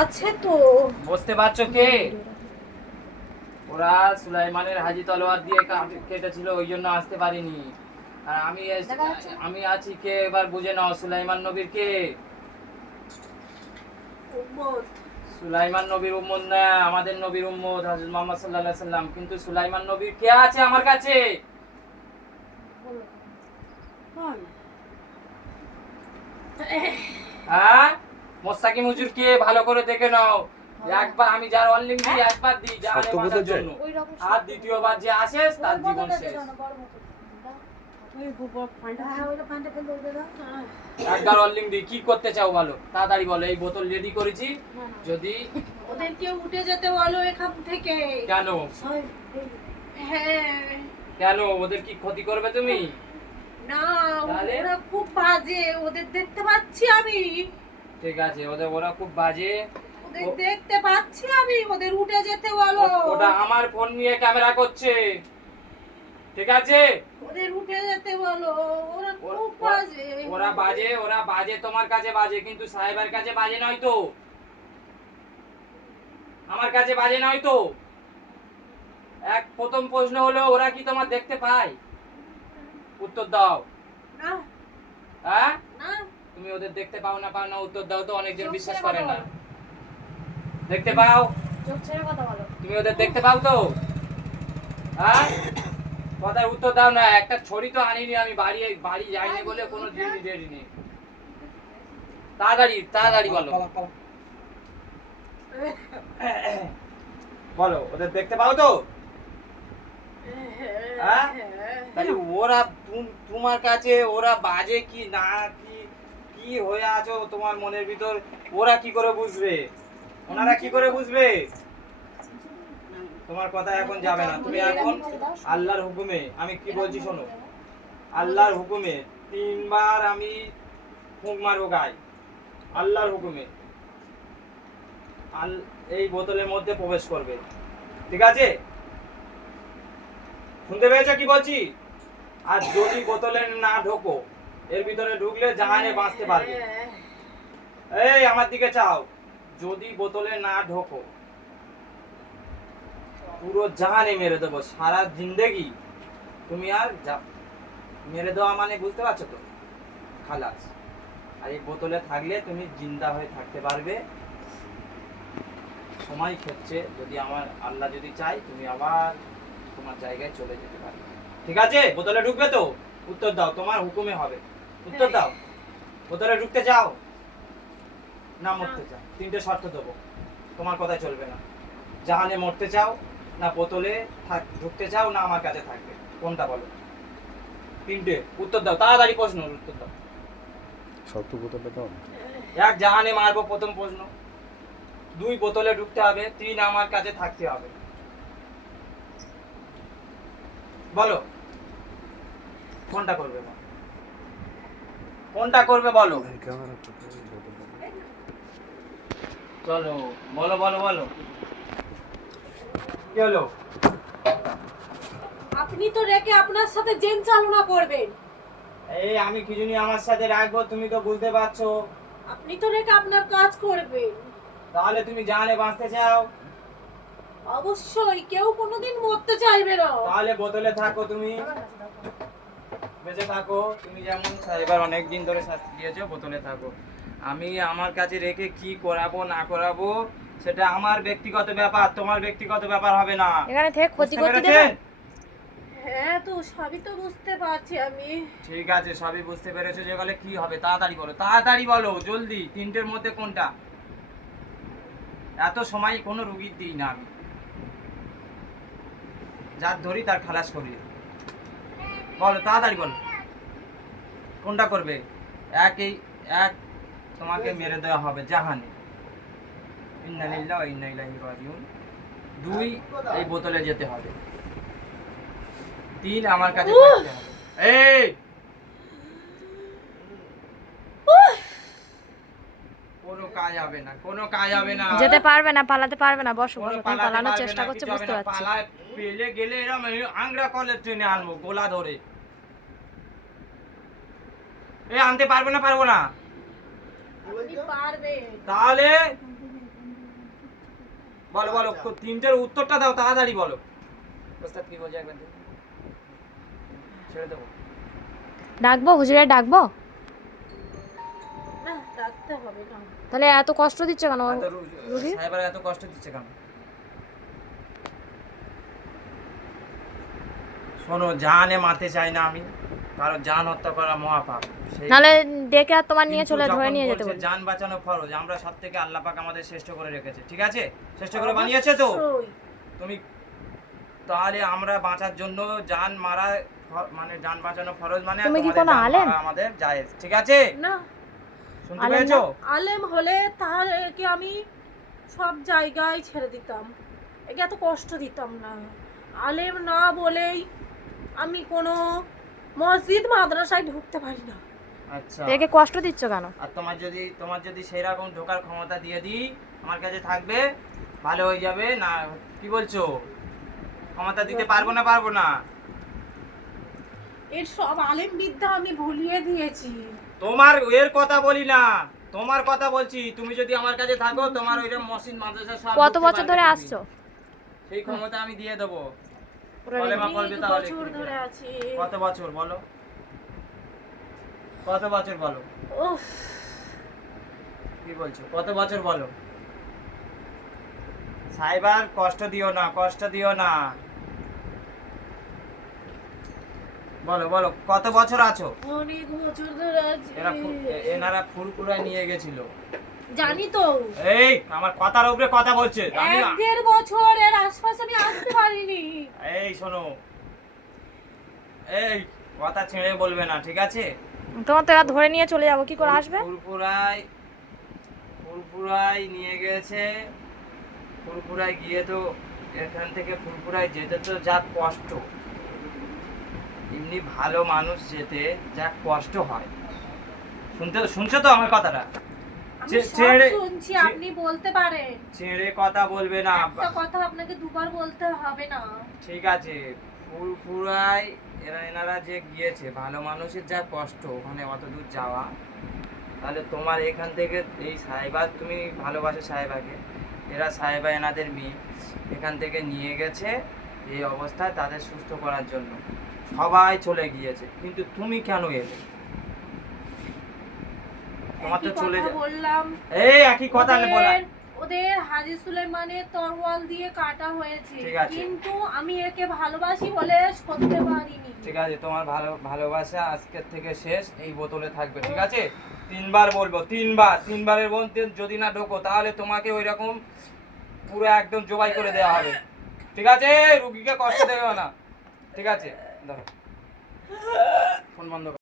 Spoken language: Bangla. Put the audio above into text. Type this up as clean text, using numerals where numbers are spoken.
আছে তো। বুঝতে পারছো কে? ওরা সুলাইমানের হাজি তলোয়ার দিয়ে কেটেছিল, ওই জন্য আসতে পারিনি। আর আমি আছি কে, এবার বুঝে নাও। সুলাইমান নবীর কে? উম্মত। সুলাইমান নবীর উম্মত না, আমাদের নবীর উম্মত হযরত মুহাম্মদ সাল্লাল্লাহু আলাইহি সাল্লাম। কিন্তু সুলাইমান নবীর কে আছে আমার কাছে? হ্যাঁ, মোস্তাকিম হুজুর কে ভালো করে দেখে নাও। একবার আমি যার অনলিং দিই, একবার দিই জাহানে বাঁচার জন্য, আর দ্বিতীয়বার যে আসে তার জীবন শেষ। একবার অনলিং দিই, কি করতে চাও বলো, তাড়াতাড়ি বলো। এই বোতল রেডি করেছি, যদি ওদেরকে উঠে যেতে বলো এখান থেকে। কেন? হ্যাঁ। কেন, ওদের কি ক্ষতি করবে তুমি? না, তাহলে? ওরা খুব বাজে, ওদের দেখতে পাচ্ছি আমি। ঠিক আছে, ওরা খুব বাজে। ওদের দেখতে পাচ্ছি আমি, ওদের উঠে যেতে বলো। ওটা আমার ফোন নিয়ে ক্যামেরা করছে, ঠিক আছে? ওদের উঠে যেতে বলো, ওরা খুব বাজে। ওরা বাজে তোমার কাছে বাজে, কিন্তু সাহেবের কাছে বাজে নয় তো, আমার কাছে বাজে নয় তো। প্রথম প্রশ্ন হলো, ওরা কি তোমার দেখতে পায়? উত্তর দাও। না। হ্যাঁ, না। তুমি ওদের দেখতে পাও না উত্তর দাও তো। অনেকজন বিশ্বাস করে না। দেখতে পাও? চোখ ছেড়ে কথা বলো। তুমি ওদের দেখতে পাও তো? হ্যাঁ, কথার উত্তর দাও না। একটা ছড়ি তো আনিনি আমি, বাড়ি যাইনি বলে কোনো দিন রেডি নেই। তাড়াতাড়ি বলো। বলো, ওদের দেখতে পাও তো? হ্যাঁ, তাহলে ওরা তোমার কাছে ওরা বাজে কি না, কি হয়ে আছো তোমার মনের ভিতর, ওরা কি করে বুঝবে? ওনারা কি করে বুঝবে? তোমার কথা এখন যাবে না। তুমি এখন আল্লাহর হুকুমে, আমি কি বলছি শোনো, আল্লাহর হুকুমে 3 বার আমি ফুঁক মারবো গায়ে, আল্লাহর হুকুমে এই বোতলের মধ্যে প্রবেশ করবে, ঠিক আছে? শুনতে পেয়েছো কি বলছি? আর যদি বোতলে না ঢোকো, এর ভিতরে ঢুকলে জাহানে বাঁচতে পারবে। এই আমার দিকে চাও, যদি বোতলে না ঢোকো, পুরো জাহানে মেরে দেবো সারা জিন্দেগি। তুমি আর মেরে দেওয়া মানে বুঝতে পারছো তো, খালাস। আর এই বোতলে থাকলে তুমি জিন্দা হয়ে থাকতে পারবে। সময় ক্ষেত্রে যদি আমার আল্লাহ যদি চাই, তুমি আবার তোমার জায়গায় চলে যেতে পারবে, ঠিক আছে? বোতলে ঢুকবে তো? উত্তর দাও, তোমার হুকুমে হবে। উত্তর দাও। বোতলে ঢুকতে চাও না মরতে চাও? 3টে শর্ত দেবো, তোমার কথাই চলবে না। জাহানে মরতে চাও না, বোতলে ঢুকতে চাও না, আমার কাছে থাকবে, কোনটা বলো? 3টে উত্তর দাও, তাড়াতাড়ি প্রশ্ন উত্তর দাও। শর্ত বোতলটা দাও। 1, জাহানে মারবো, প্রথম প্রশ্ন। 2, বোতলে ঢুকতে হবে। 3, আমার কাছে থাকতে হবে। বলো, কোনটা করবে? কোনটা করবে বলো? চলো বলো বলো বলো, কি হলো? আপনি তো রেখে আপনার সাথে জেন চালনা করবেন। এই আমি কি জন্য আমার সাথে রাখবো, তুমি তো বুঝতে পারছো। আপনি তো রেখে আপনার কাজ করবেন। তাহলে তুমি জানে বাঁচতে চাও? অবশ্যই, কেউ কোনোদিন মরতে চাইবে না। তাহলে বোতলে থাকো, তুমি বেঁচে থাকো। তুমি যেমন এবার অনেকদিন ধরে শাস্তি দিয়েছো, বোতলে থাকো। আমি আমার কাছে রেখে কি করাবো না করাবো সেটা আমার ব্যক্তিগত ব্যাপার, তোমার ব্যক্তিগত ব্যাপার হবে না। এখানে থেকে ক্ষতি বুঝতে করতে পেরেছেন? দেবে? হ্যাঁ, তো সবই তো বুঝতে পারছি আমি। ঠিক আছে, সবই বুঝতে পেরেছো যে বলে কি হবে, তাড়াতাড়ি বলো, তাড়াতাড়ি বলো, জলদি। 3টের মধ্যে কোনটা? এত সময় কোনো রুগীর দিই না আমি, যার ধরি তার খালাস করি। বলো তাড়াতাড়ি বলো, কোনটা করবে? এক তোমাকে মেরে দেওয়া হবে জাহানে, ইন্না লিল্লাহি ওয়া ইন্না ইলাইহি রাজিউন। 2, এই বোতলে যেতে হবে। 3, আমার কাছে থাকতে হবে। এই কোনো কাজ হবে না, কোনো কাজ হবে না। যেতে পারবে না, পালাতে পারবে না। বসো কোনো বসো, তুমি পালাতে পালানোর পারবে চেষ্টা না, করছো, কিছু হবে বুঝতে না। পারছি। পেলে গেলে এরম আংরা কলের ট্রেনে আনবো গোলা ধরে। আনতে পারবো না? আপনি পারবেন। তাহলে বলো বলো, তিনটের উত্তরটা দাও, তাড়াতাড়ি বলো। ওস্তাদ কি বলছে একবার দেখি। ছেড়ে দেবো? ডাকবো হুজুরে, ডাকবো? না রাখতে হবে না। তাহলে এত কষ্ট দিচ্ছে কেন রুগী? সাহেবের এত কষ্ট দিচ্ছে কেন? শোনো, জানে মারতে চাই না আমি, কারণ জান হত্যা করা মহাপাপ। সেই নাহলে ডেকে আর তোমার নিয়ে কিন্তু চলে ধরে যখন নিয়ে যেতে বলছে বলি। জান বাঁচানো ফরজ, আমরা সব থেকে আল্লাহ পাক আমাদের শ্রেষ্ঠ করে রেখেছে, ঠিক আছে? শ্রেষ্ঠ করে বানিয়েছে তো অবশ্যই। তুমি। তাহলে আমরা বাঁচার জন্য জান মারা মানে জান বাঁচানো ফরজ, মানে তুমি কি তোমাদের কোনো জান আলেম? মারা আমাদের জায়েজ, ঠিক আছে? না শুনতে আলেম পেয়েছো? আলেম হলে তাহলে কি আমি সব জায়গায় ছেড়ে দিতাম, একে এত কষ্ট দিতাম না। আলেম না বলেই আমি কোনো মসজিদ মাদ্রাসায় ঢুকতে পারি না। আচ্ছা, ডেকে কষ্ট দিচ্ছ কেন? আর তোমার যদি সেই রকম ঢোকার ক্ষমতা দিয়ে দিই, আমার কাছে থাকবে, ভালো হয়ে যাবে না? কি বলছো? ক্ষমতা দিতে পারবো না? এর সব আলেম বিদ্যা আমি ভুলিয়ে দিয়েছি। তোমার এর কথা বলি না, তোমার কথা বলছি। তুমি যদি আমার কাছে থাকো, তোমার ওইরকম মসজিদ মাদ্রাসা সব কত ঢুকতে বছর পারবে ধরে তুমি। আসছো? সেই ক্ষমতা আমি দিয়ে দেবো। পুরো বলে মা অনেক করবে তাহলে বছর কি? ধরে আছি। কত বছর বলো? কত বছর বলো? উফ, কি বলছো? কত বছর বলো? সাইবার কষ্ট দিও না। বলো কত বছর আছো? অনেক বছর ধরে আছি। এনারা ফুরফুরায় নিয়ে গেছিল। জানি তো, এই আমার কথার উপরে কথা বলছে। আমি 1.5 বছর এর আশপাশে আমি আসতে পারিনি। এই শোনো, এই কথা ছেড়ে বলবে না, ঠিক আছে? তোমার তো এবার ধরে নিয়ে চলে যাবো, কি করে আসবে? ফুরফুরায় নিয়ে গেছে। ফুরফুরায় গিয়ে তো এখান থেকে ফুরফুরায় যেতে তো যা কষ্ট, এমনি ভালো মানুষ যেতে যা কষ্ট হয়। শুনছো তো আমার কথাটা? আমি সব শুনছি, আপনি বলতে পারেন। ছেড়ে কথা বলবে না। একটা কথা আপনাকে দুবার বলতে হবে না। ঠিক আছে, ফুরফুরায় এনারা যে গিয়েছে, ভালো মানুষের যা কষ্ট ওখানে অত দূর যাওয়া, তাহলে তোমার এখান থেকে এই সাহেবা, তুমি ভালোবাসো সাহেবাকে, এরা সাহেবা এনাদের মেয়ে, এখান থেকে নিয়ে গেছে এই অবস্থায় তাদের সুস্থ করার জন্য। সবাই চলে গিয়েছে, কিন্তু তুমি কেন এলে? তোমার তো একই চলে কথা বললাম। এই একই কথা বলা। ওদের হাজী সুলাইমানের তরোয়াল দিয়ে কাটা হয়েছে, ঠিক আছে। কিন্তু আমি একে ভালোবাসি বলে সরতে পারিনি। ঠিক আছে, তোমার ভালোবাসা আজকের থেকে শেষ, এই বোতলে থাকবে, ঠিক আছে? 3 বার বলবো, 3বারের মধ্যে যদি না ঢোকো, তাহলে তোমাকে ওই রকম পুরো একদম জবাই করে দেওয়া হবে, ঠিক আছে? রুগীকে কষ্ট দেবে না, ঠিক আছে? ধরো ফোন বন্ধ করো।